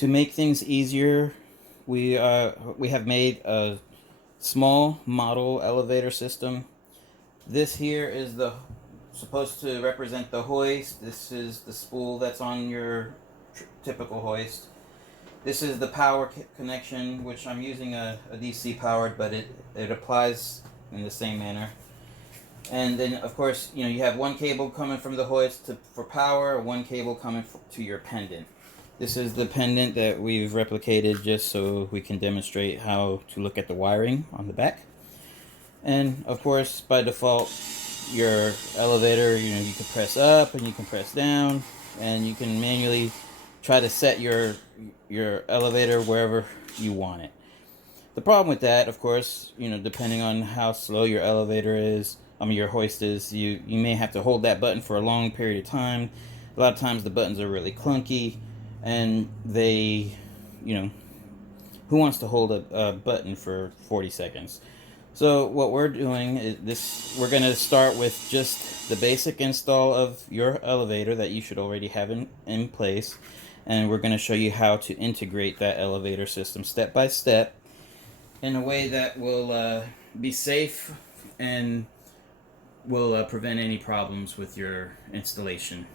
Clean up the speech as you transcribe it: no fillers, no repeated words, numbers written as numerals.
To make things easier, we have made a small model elevator system. This here is the supposed to represent the hoist. This is the spool that's on your typical hoist. This is the power connection, which I'm using a DC powered, but it applies in the same manner. And then, of course, you have one cable coming from the hoist for power, one cable coming to your pendant. This is the pendant that we've replicated just so we can demonstrate how to look at the wiring on the back. And, of course, by default, your elevator, you can press up and you can press down, and you can manually try to set your elevator wherever you want it. The problem with that, of course, depending on how slow your elevator is, your hoist is, you may have to hold that button for a long period of time. A lot of times the buttons are really clunky, and they, who wants to hold a button for 40 seconds? So what we're doing is we're going to start with just the basic install of your elevator that you should already have in place. And we're going to show you how to integrate that elevator system step by step in a way that will be safe and will prevent any problems with your installation.